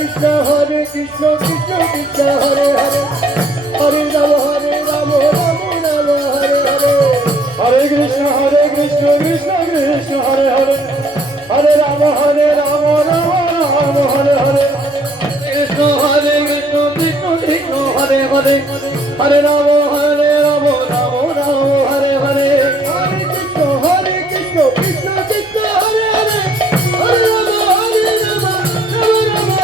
Krishna Krishna Krishna Hare Hare Hare Rama Rama Hare Hare Hare Krishna Krishna Krishna Hare Hare Hare Rama Rama Rama Hare Hare Krishna Krishna Krishna Krishna Hare Hare Hare Rama Rama Rama Hare Hare Hare Krishna Krishna Krishna Hare Hare Hare Rama Krishna Krishna Hare Hare Hare Rama Hare Rama Rama Rama Hare Hare Hare Hare Krishna Krishna Hare Hare Hare Rama Hare Rama Rama Rama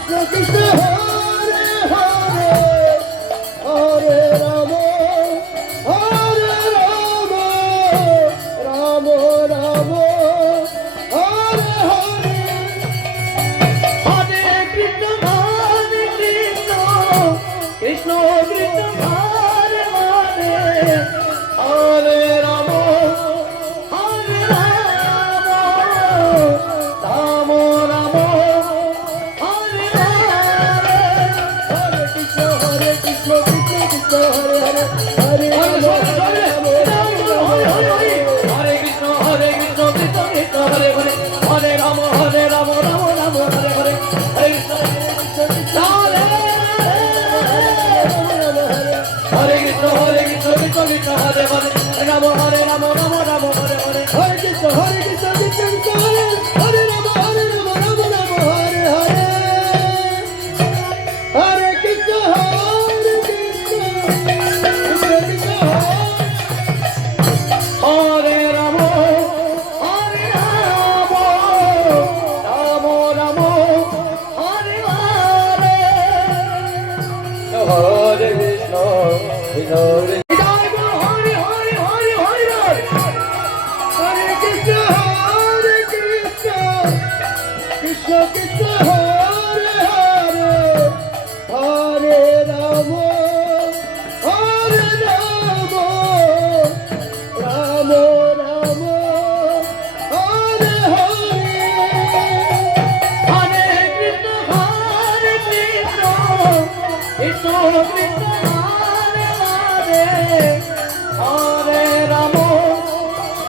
Krishna Krishna Hare Hare Hare Rama Hare Rama Rama Rama Hare Hare Hare Krishna Krishna Krishna Hare Hare Hare Rama Hare Rama Hare Krishna Krishna Krishna Hare Hare Hare Rama Hare Rama Rama Rama Hare Hare Hare Krishna Krishna Hare Krishna Krishna Hare Hare Rama Hare Rama Rama Rama Hare Hare Hare Krishna Krishna Krishna Hare Hare Rama Hare Rama Rama Rama Hare Hare Hare Krishna Krishna Krishna Hare Rama Hare Rama Rama Rama Hare Hare Hare Krishna Hare Krishna Krishna Hare Hare Hare Rama Hare Rama Rama Rama Hare Hare Hare Krishna Krishna Krishna